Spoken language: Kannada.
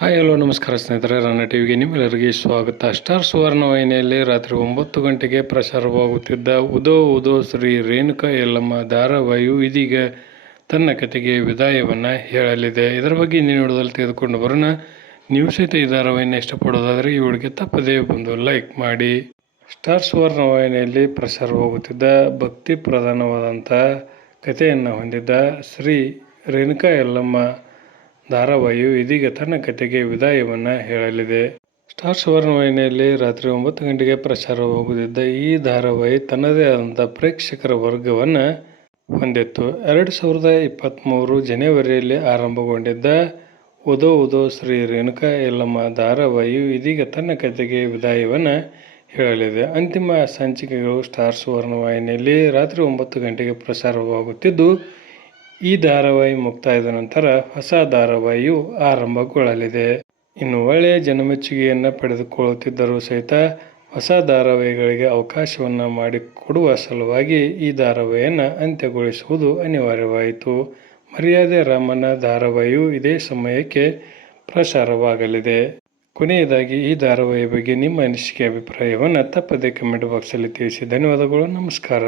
ಹಾಯ್ ಹಲೋ ನಮಸ್ಕಾರ ಸ್ನೇಹಿತರೆ, ನನ್ನ ಟಿವಿಗೆ ನಿಮ್ಮೆಲ್ಲರಿಗೆ ಸ್ವಾಗತ. ಸ್ಟಾರ್ ಸುವರ್ಣ ವಾಹಿನಿಯಲ್ಲಿ ರಾತ್ರಿ 9 ಗಂಟೆಗೆ ಪ್ರಸಾರವಾಗುತ್ತಿದ್ದ ಉದೋ ಉದೋ ಶ್ರೀ ರೇಣುಕಾ ಯಲ್ಲಮ್ಮ ಧಾರಾವಾಹಿಯು ಇದೀಗ ತನ್ನ ಕತೆಗೆ ವಿದಾಯವನ್ನು ಹೇಳಲಿದೆ. ಇದರ ಬಗ್ಗೆ ಇಂದಿನ ವಿಡಿಯೋದಲ್ಲಿ ತೆಗೆದುಕೊಂಡು ಬರೋಣ. ನೀವು ಸಹಿತ ಈ ಧಾರಾವಾಹಿಯನ್ನು ಇಷ್ಟಪಡೋದಾದರೆ ಈ ವಿಡಿಯೋಗೆ ತಪ್ಪದೇ ಬಂದು ಲೈಕ್ ಮಾಡಿ. ಸ್ಟಾರ್ ಸುವರ್ಣ ವಾಹಿನಿಯಲ್ಲಿ ಪ್ರಸಾರವಾಗುತ್ತಿದ್ದ ಭಕ್ತಿ ಪ್ರಧಾನವಾದಂಥ ಕಥೆಯನ್ನು ಹೊಂದಿದ್ದ ಶ್ರೀ ರೇಣುಕಾ ಯಲ್ಲಮ್ಮ ಧಾರಾವಾಹಿಯು ಇದೀಗ ತನ್ನ ಕತೆಗೆ ವಿದಾಯವನ್ನು ಹೇಳಲಿದೆ. ಸ್ಟಾರ್ ಸುವರ್ಣ ವಾಹಿನಿಯಲ್ಲಿ ರಾತ್ರಿ 9 ಗಂಟೆಗೆ ಪ್ರಸಾರವಾಗುತ್ತಿದ್ದ ಈ ಧಾರಾವಾಹಿ ತನ್ನದೇ ಆದಂಥ ಪ್ರೇಕ್ಷಕರ ವರ್ಗವನ್ನು ಹೊಂದಿತ್ತು. 2023 ಜನವರಿಯಲ್ಲಿ ಆರಂಭಗೊಂಡಿದ್ದ ಉದೋ ಉದೋ ಶ್ರೀ ರೇಣುಕಾ ಯಲ್ಲಮ್ಮ ಧಾರಾವಾಹಿಯು ಇದೀಗ ತನ್ನ ಕತೆಗೆ ವಿದಾಯವನ್ನು ಹೇಳಲಿದೆ. ಅಂತಿಮ ಸಂಚಿಕೆಗಳು ಸ್ಟಾರ್ ಸುವರ್ಣ ವಾಹಿನಿಯಲ್ಲಿ ರಾತ್ರಿ 9 ಗಂಟೆಗೆ ಪ್ರಸಾರವಾಗುತ್ತಿದ್ದು, ಈ ಧಾರಾವಾಹಿ ಮುಕ್ತಾಯದ ನಂತರ ಹೊಸ ಧಾರಾವಾಹಿಯು ಆರಂಭಗೊಳ್ಳಲಿದೆ. ಇನ್ನು ಒಳ್ಳೆಯ ಜನಮೆಚ್ಚುಗೆಯನ್ನು ಪಡೆದುಕೊಳ್ಳುತ್ತಿದ್ದರೂ ಸಹಿತ ಹೊಸ ಧಾರಾವಾಹಿಗಳಿಗೆ ಅವಕಾಶವನ್ನು ಮಾಡಿಕೊಡುವ ಸಲುವಾಗಿ ಈ ಧಾರಾವಾಹಿಯನ್ನು ಅಂತ್ಯಗೊಳಿಸುವುದು ಅನಿವಾರ್ಯವಾಯಿತು. ಮರ್ಯಾದೆ ರಾಮಣ್ಣ ಧಾರಾವಾಹಿಯು ಇದೇ ಸಮಯಕ್ಕೆ ಪ್ರಸಾರವಾಗಲಿದೆ. ಕೊನೆಯದಾಗಿ ಈ ಧಾರಾವಾಹಿಯ ಬಗ್ಗೆ ನಿಮ್ಮ ಅನಿಸಿಕೆ ಅಭಿಪ್ರಾಯವನ್ನು ತಪ್ಪದೇ ಕಮೆಂಟ್ ಬಾಕ್ಸಲ್ಲಿ ತಿಳಿಸಿ. ಧನ್ಯವಾದಗಳು. ನಮಸ್ಕಾರ.